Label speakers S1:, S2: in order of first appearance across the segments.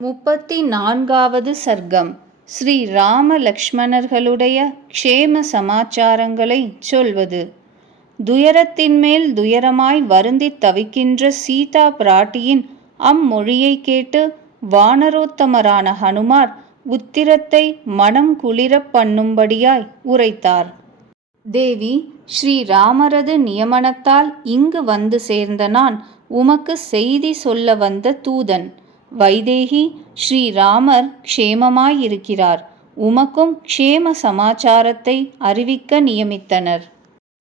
S1: முப்பத்தி நான்காவது சர்க்கம். ஸ்ரீ ராம லக்ஷ்மணர்களுடைய க்ஷேம சமாச்சாரங்களைச் சொல்வது. துயரத்தின் மேல் துயரமாய் வருந்தித் தவிக்கின்ற சீதா பிராட்டியின் அம்மொழியைக் கேட்டு வானரோத்தமரான ஹனுமார் உத்திரத்தை மனம் குளிரப் பண்ணும்படியாய் உரைத்தார். தேவி ஸ்ரீராமரது நியமனத்தால் இங்கு வந்து சேர்ந்த நான் உமக்கு செய்தி சொல்ல வந்த தூதன். வைதேகி ஸ்ரீராமர் க்ஷேமமாயிருக்கிறார். உமக்கும் க்ஷேம சமாச்சாரத்தை அறிவிக்க நியமித்தனர்.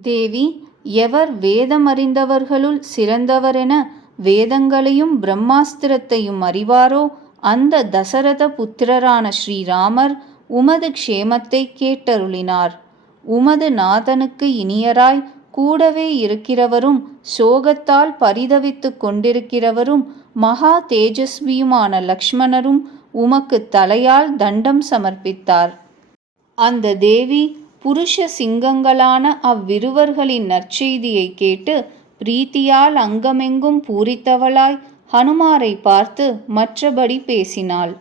S1: தேவி எவர் வேதமறிந்தவர்களுள் சிறந்தவரென வேதங்களையும் பிரம்மாஸ்திரத்தையும் அறிவாரோ? அந்த தசரத புத்திரரான ஸ்ரீராமர் உமது க்ஷேமத்தை கேட்டருளினார். உமது நாதனுக்கு இனியராய் கூடவே இருக்கிறவரும் சோகத்தால் பரிதவித்துக் கொண்டிருக்கிறவரும் மகா தேஜஸ்வியுமான லக்ஷ்மணரும் உமக்கு தலையால் தண்டம் சமர்ப்பித்தார். அந்த தேவி புருஷ சிங்கங்களான அவ்விருவர்களின் நற்செய்தியை கேட்டு பிரீத்தியால் அங்கமெங்கும் பூரித்தவளாய் ஹனுமாரை பார்த்து மற்றபடி பேசினாள்.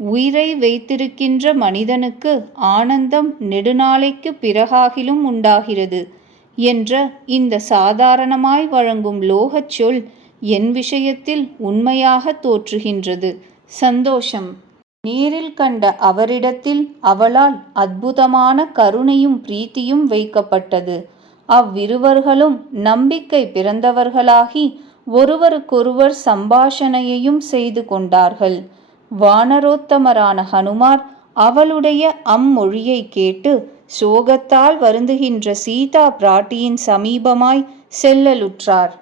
S1: உயிரை வைத்திருக்கின்ற மனிதனுக்கு ஆனந்தம் நெடுநாளைக்கு பிறகாகிலும் உண்டாகிறது என்ற இந்த சாதாரணமாய் வழங்கும் லோகச் சொல் என் விஷயத்தில் உண்மையாக தோற்றுகின்றது. சந்தோஷம். நேரில் கண்ட அவரிடத்தில் அவளால் அற்புதமான கருணையும் பிரீத்தியும் வைக்கப்பட்டது. அவ்விருவர்களும் நம்பிக்கை பிறந்தவர்களாகி ஒருவருக்கொருவர் சம்பாஷணையையும் செய்து கொண்டார்கள். வானரோத்தமரான ஹனுமார் அவளுடைய அம்மொழியை கேட்டு சோகத்தால் வருந்துகின்ற சீதா பிராட்டியின் சமீபமாய் செல்லலுற்றார்.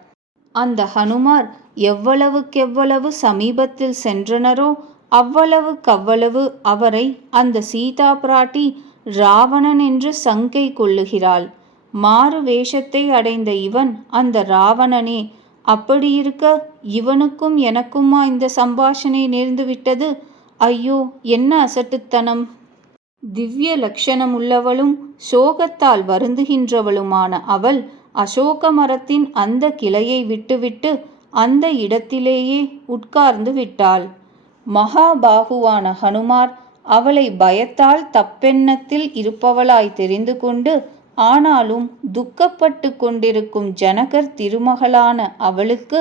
S1: அந்த ஹனுமார் எவ்வளவுக்கெவ்வளவு சமீபத்தில் சென்றனரோ அவ்வளவுக்கவ்வளவு அவரை அந்த சீதா பிராட்டி ராவணன் என்று சங்கை கொள்ளுகிறாள். மாறு வேஷத்தை அடைந்த இவன் அந்த ராவணனே. அப்படியிருக்க இவனுக்கும் எனக்குமா இந்த சம்பாஷணை நேர்ந்துவிட்டது? ஐயோ என்ன அசட்டுத்தனம். திவ்ய லட்சணமுள்ளவளும் சோகத்தால் வருந்துகின்றவளுமான அவள் அசோக மரத்தின் அந்த கிளையை விட்டுவிட்டு அந்த இடத்திலேயே உட்கார்ந்து விட்டாள். மகாபாகுவான ஹனுமார் அவளை பயத்தால் தப்பெண்ணத்தில் இருப்பவளாய் தெரிந்து கொண்டு ஆனாலும் துக்கப்பட்டு கொண்டிருக்கும் ஜனகர் திருமகளான அவளுக்கு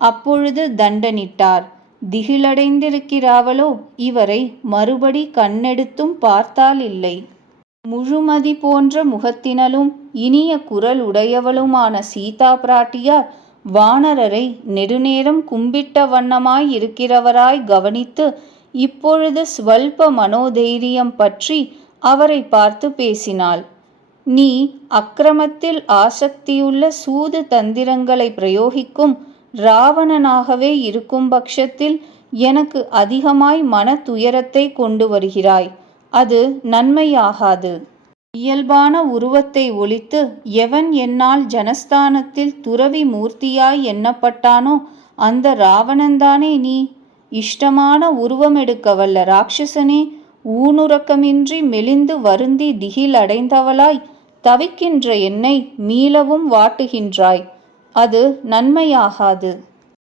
S1: அப்பொழுது தண்டனிட்டார். திகிலடைந்திருக்கிறாவளோ இவரை மறுபடி கண்ணெடுத்தும் பார்த்தால் இல்லை. முழுமதி போன்ற முகத்தினலும் இனிய குரல் உடையவளுமான சீதா பிராட்டியார் வானரரை நெடுநேரம் கும்பிட்ட வண்ணமாய் இருக்கிறவராய் கவனித்து இப்பொழுது ஸ்வல்ப மனோதைரியம் பற்றி அவரை பார்த்து பேசினாள். நீ அக்கிரமத்தில் ஆசக்தியுள்ள சூது தந்திரங்களை பிரயோகிக்கும் ராவணனாகவே இருக்கும் பட்சத்தில் எனக்கு அதிகமாய் மன துயரத்தை கொண்டு வருகிறாய். அது நன்மையாகாது. இயல்பான உருவத்தை ஒழித்து எவன் என்னால் ஜனஸ்தானத்தில் துறவி மூர்த்தியாய் எண்ணப்பட்டானோ அந்த ராவணன்தானே நீ. இஷ்டமான உருவம் எடுக்க வல்ல ராட்சசனே ஊனுறக்கமின்றி மெலிந்து வருந்தி திகில் அடைந்தவளாய் தவிக்கின்ற என்னை மீளவும் வாட்டுகின்றாய். அது நன்மையாகாது.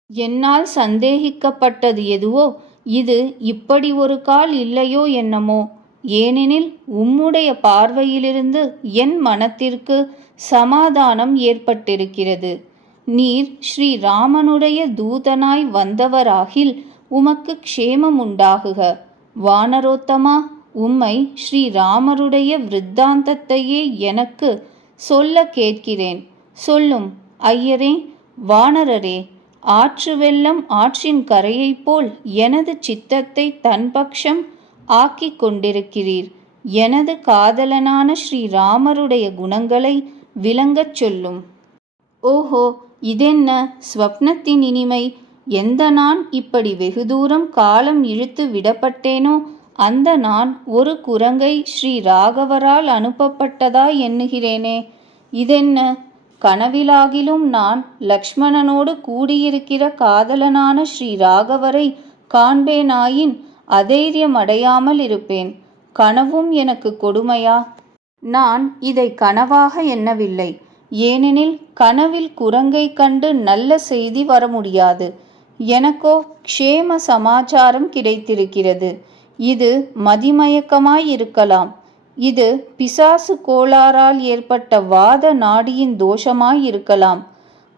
S1: என்னால் சந்தேகிக்கப்பட்டது எதுவோ இது இப்படி ஒரு கால் இல்லையோ என்னமோ. ஏனெனில் உம்முடைய பார்வையிலிருந்து என் மனத்திற்கு சமாதானம் ஏற்பட்டிருக்கிறது. நீர் ஸ்ரீராமனுடைய தூதனாய் வந்தவராகில் உமக்கு க்ஷேமம் உண்டாகுக வானரோத்தமா உம்மை ஸ்ரீராமருடைய விருத்தாந்தத்தையே எனக்கு சொல்ல கேட்கிறேன். சொல்லும் ஐயரே வானரரே ஆற்று வெள்ளம் ஆற்றின் கரையைப் போல் எனது சித்தத்தை தன்பக்ஷம் ஆக்கிக் கொண்டிருக்கிறீர். எனது காதலனான ஸ்ரீராமருடைய குணங்களை விளங்கச் சொல்லும். ஓஹோ இதென்ன? ஸ்வப்னத்தின் இனிமை. எந்த நான் இப்படி வெகு தூரம் காலம் இழுத்து விடப்பட்டேனோ அந்த நான் ஒரு குரங்கை ஸ்ரீ ராகவரால் அனுப்பப்பட்டதா எண்ணுகிறேனே. இதென்ன? கனவிலாகிலும் நான் லக்ஷ்மணனோடு கூடியிருக்கிற காதலனான ஸ்ரீ ராகவரை காண்பேனாயின் அதைரியம் அடையாமல் இருப்பேன். கனவும் எனக்கு கொடுமையா? நான் இதை கனவாக எண்ணவில்லை. ஏனெனில் கனவில் குரங்கை கண்டு நல்ல செய்தி வர முடியாது எனக்கோ க்ஷேம சமாச்சாரம் கிடைத்திருக்கிறது. இது மதிமயக்கமாய் இருக்கலாம். இது பிசாசு கோளாறால் ஏற்பட்ட வாத நாடியின் தோஷமாய் இருக்கலாம்.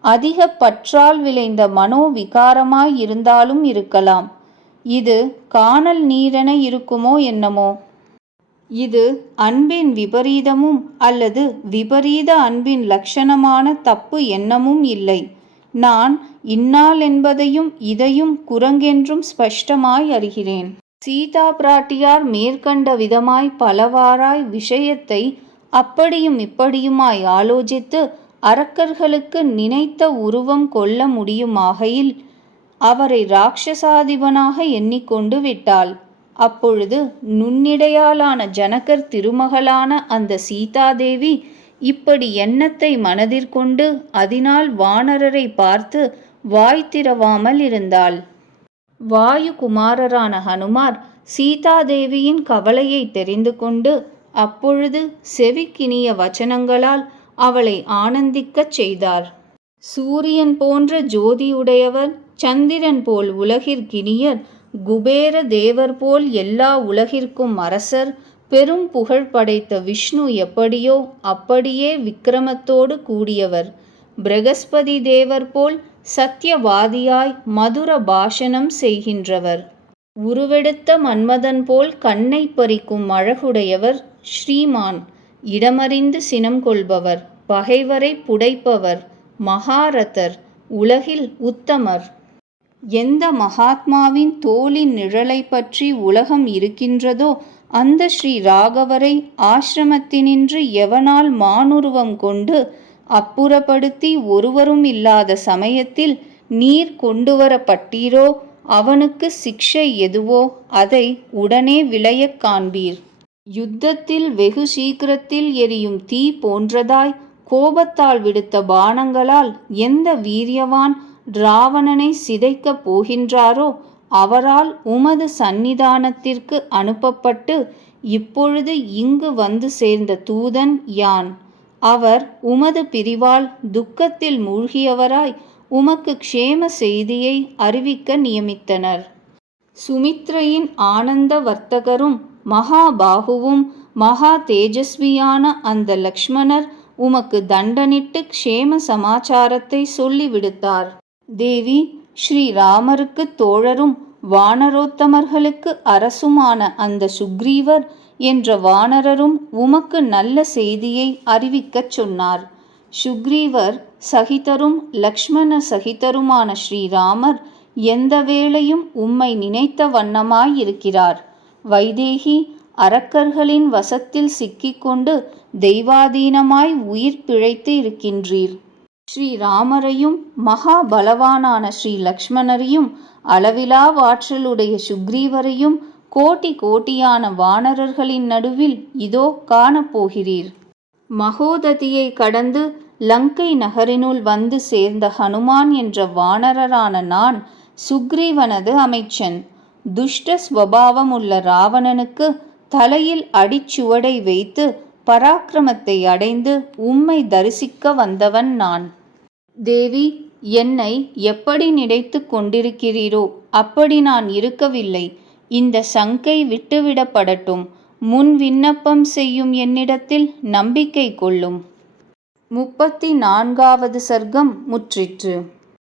S1: அதிக பற்றால் விளைந்த மனோ விகாரமாய் இருந்தாலும் இருக்கலாம். இது காணல் நீரென இருக்குமோ என்னமோ? இது அன்பின் விபரீதமும் அல்லது விபரீத அன்பின் லட்சணமான தப்பு எண்ணமும் இல்லை. நான் இன்னால் என்பதையும் இதையும் குரங்கென்றும் ஸ்பஷ்டமாய் அறிகிறேன். சீதா பிராட்டியார் மேற்கண்ட விதமாய் பலவாறாய் விஷயத்தை அப்படியும் இப்படியுமாய் ஆலோசித்து அரக்கர்களுக்கு நினைத்த உருவம் கொள்ள முடியுமாகையில் அவரை ராட்சசாதிபனாக எண்ணிக்கொண்டு விட்டாள். அப்பொழுது நுண்ணிடையாலான ஜனகர் திருமகளான அந்த சீதாதேவி இப்படி எண்ணத்தை மனதிற்கொண்டு அதனால் வானரரை பார்த்து வாய் திறவாமல் இருந்தாள். வாயு குமாரரான ஹனுமார் சீதாதேவியின் கவலையை தெரிந்து கொண்டு அப்பொழுது செவிக்கினிய வச்சனங்களால் அவளை ஆனந்திக்கச் செய்தார். சூரியன் போன்ற ஜோதியுடையவர் சந்திரன் போல் உலகிற்கினியர் குபேர தேவர் போல் எல்லா உலகிற்கும் அரசர் பெரும் புகழ் படைத்த விஷ்ணு எப்படியோ அப்படியே விக்கிரமத்தோடு கூடியவர். பிரகஸ்பதி தேவர் போல் சத்தியவாதியாய் மதுர பாஷணம் செய்கின்றவர். உருவெடுத்த மன்மதன் போல் கண்ணை பறிக்கும் அழகுடையவர் ஸ்ரீமான். இடமறிந்து சினம் கொள்பவர் பகைவரை புடைப்பவர் மகாரதர் உலகில் உத்தமர். எந்த மகாத்மாவின் தோளின் நிழலை பற்றி உலகம் இருக்கின்றதோ அந்த ஸ்ரீ ராகவரை ஆசிரமத்தினின்று எவனால் மானுருவம் கொண்டு அப்புறப்படுத்தி ஒருவரும் இல்லாத சமயத்தில் நீர் கொண்டு வரப்பட்டீரோ அவனுக்கு சிக்ஷை எதுவோ அதை உடனே விளையக் காண்பீர். யுத்தத்தில் வெகு சீக்கிரத்தில் எரியும் தீ போன்றதாய் கோபத்தால் விடுத்த பானங்களால் எந்த வீரியவான் ராவணனை சிதைக்கப் போகின்றாரோ அவரால் உமது சந்நிதானத்திற்கு அனுப்பப்பட்டு இப்பொழுது இங்கு வந்து சேர்ந்த தூதன் யான். அவர் உமது பிரிவால் துக்கத்தில் மூழ்கியவராய் உமக்கு க்ஷேம செய்தியை அறிவிக்க நியமித்தனர். சுமித்ரையின் ஆனந்த வர்த்தகரும் மகாபாகுவும் மகா தேஜஸ்வியான அந்த லக்ஷ்மணர் உமக்கு தண்டனிட்டு க்ஷேம சமாச்சாரத்தை சொல்லி விடுத்தார் தேவி ஸ்ரீராமருக்கு தோழரும் வானரோத்தமர்களுக்கு அரசுமான அந்த சுக்ரீவர் என்ற வானரரும் உமக்கு நல்ல செய்தியை அறிவிக்கச் சொன்னார். சுக்ரீவர் சகிதரும் லக்ஷ்மண சகிதருமான ஸ்ரீராமர் எந்த வேளையும் உம்மை நினைத்த வண்ணமாயிருக்கிறார். வைதேகி அரக்கர்களின் வசத்தில் சிக்கிக்கொண்டு தெய்வாதீனமாய் உயிர் பிழைத்து இருக்கின்றீர். ஸ்ரீராமரையும் மகாபலவானான ஸ்ரீ லக்ஷ்மணரையும் அளவிலாவாற்றலுடைய சுக்ரீவரையும் கோட்டி கோட்டியான வானரர்களின் நடுவில் இதோ காணப்போகிறீர் மகோததியை கடந்து லங்கை நகரினுள் வந்து சேர்ந்த ஹனுமான் என்ற வானரரான நான் சுக்ரீவனது அமைச்சன். துஷ்ட ஸ்வபாவம் உள்ள ராவணனுக்கு தலையில் அடிச்சுவடை வைத்து பராக்கிரமத்தை அடைந்து உம்மை தரிசிக்க வந்தவன் நான். தேவி என்னை எப்படி நினைத்து கொண்டிருக்கிறீரோ அப்படி நான் இருக்கவில்லை. இந்த சங்கை விட்டுவிடப்படட்டும். முன் விண்ணப்பம் செய்யும் என்னிடத்தில் நம்பிக்கை கொள்ளும். முப்பத்தி நான்காவது சர்க்கம் முற்றிற்று.